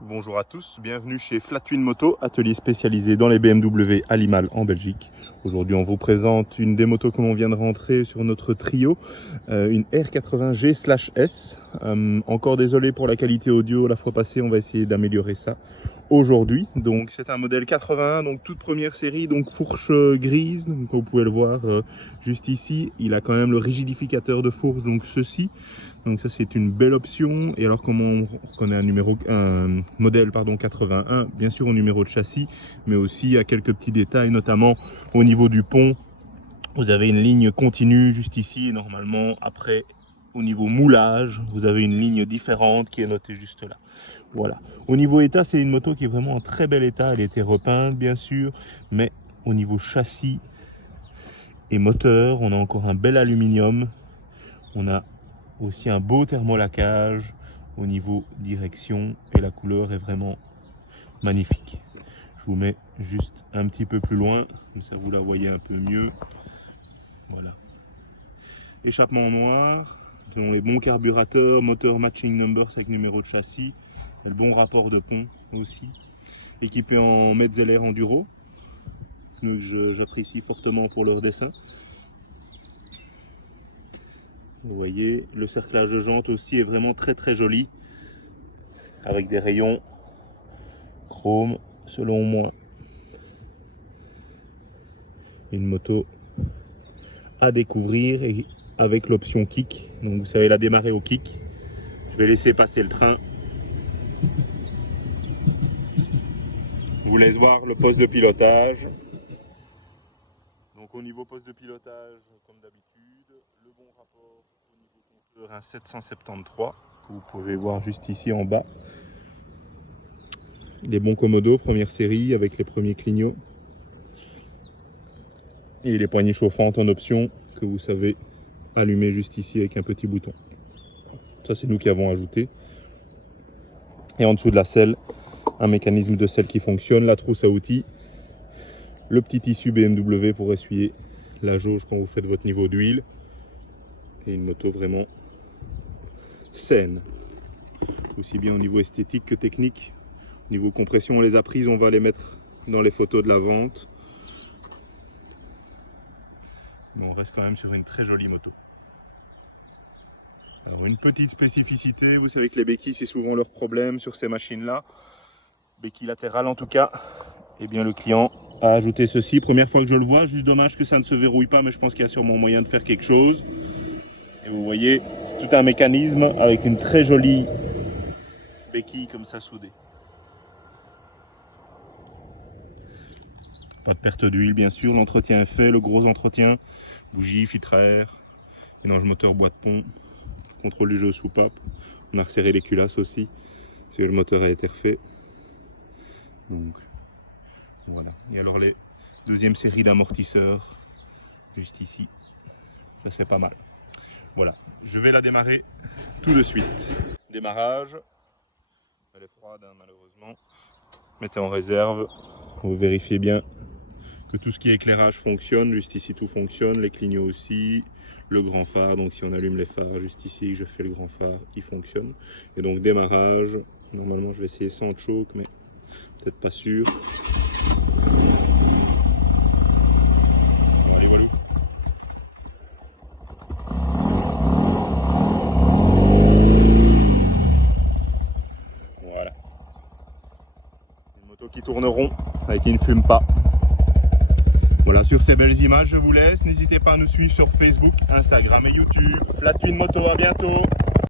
Bonjour à tous, bienvenue chez Flatwin Moto, atelier spécialisé dans les BMW à Limal en Belgique. Aujourd'hui on vous présente une des motos que l'on vient de rentrer sur notre trio, une R80G/S. Encore désolé pour la qualité audio, la fois passée on va essayer d'améliorer ça aujourd'hui. Donc c'est un modèle 81, donc toute première série, donc fourche grise, donc vous pouvez le voir juste ici. Il a quand même le rigidificateur de fourche, donc ceci. Donc ça c'est une belle option. Et alors comment on reconnaît un modèle 81, bien sûr au numéro de châssis, mais aussi à quelques petits détails, notamment au niveau du pont. Vous avez une ligne continue juste ici, et normalement après au niveau moulage, vous avez une ligne différente qui est notée juste là. Voilà. Au niveau état, c'est une moto qui est vraiment en très bel état. Elle a été repeinte bien sûr, mais au niveau châssis et moteur, on a encore un bel aluminium. On a aussi un beau thermolaquage au niveau direction et la couleur est vraiment magnifique. Je vous mets juste un petit peu plus loin, comme ça vous la voyez un peu mieux. Voilà. Échappement noir, selon les bons carburateurs, moteur matching numbers avec numéro de châssis, et le bon rapport de pont aussi. Équipé en Metzeler Enduro, que j'apprécie fortement pour leur dessin. Vous voyez, le cerclage de jantes aussi est vraiment très joli, avec des rayons chrome selon moi. Une moto à découvrir et avec l'option kick, donc vous savez la démarrer au kick. Je vais laisser passer le train. Je vous laisse voir le poste de pilotage. Donc au niveau poste de pilotage, comme d'habitude, le bon rapport au niveau compteur, un 773 que vous pouvez voir juste ici en bas. Les bons commodos première série avec les premiers clignots. Et les poignées chauffantes en option que vous savez allumer juste ici avec un petit bouton. Ça c'est nous qui avons ajouté. Et en dessous de la selle, un mécanisme de selle qui fonctionne, la trousse à outils, le petit tissu BMW pour essuyer la jauge quand vous faites votre niveau d'huile. Et une moto vraiment saine, aussi bien au niveau esthétique que technique. Au niveau compression, on les a prises, on va les mettre dans les photos de la vente. Mais on reste quand même sur une très jolie moto. Alors une petite spécificité, vous savez que les béquilles c'est souvent leur problème sur ces machines là. Béquille latérale en tout cas. Et bien le client a ajouté ceci, première fois que je le vois, juste dommage que ça ne se verrouille pas, mais je pense qu'il y a sûrement moyen de faire quelque chose. Et vous voyez, c'est tout un mécanisme avec une très jolie béquille comme ça soudée. Pas de perte d'huile bien sûr, l'entretien est fait, le gros entretien, bougie, filtre à air, mélange moteur, boîte pont, contrôle du jeu soupape. On a resserré les culasses aussi, parce que le moteur a été refait. Donc voilà. Et alors les deuxième série d'amortisseurs, juste ici, ça c'est pas mal. Voilà, je vais la démarrer tout de suite. Démarrage, elle est froide hein, malheureusement. Mettez en réserve, vous vérifiez bien que tout ce qui est éclairage fonctionne, juste ici tout fonctionne, les clignots aussi, le grand phare, donc si on allume les phares juste ici, je fais le grand phare, il fonctionne. Et donc démarrage, normalement je vais essayer sans choke, mais peut-être pas sûr. Bon, allez voilà. Voilà. Une moto qui tourne rond, et qui ne fume pas. Voilà, sur ces belles images, je vous laisse. N'hésitez pas à nous suivre sur Facebook, Instagram et YouTube. Flatwin Moto, à bientôt!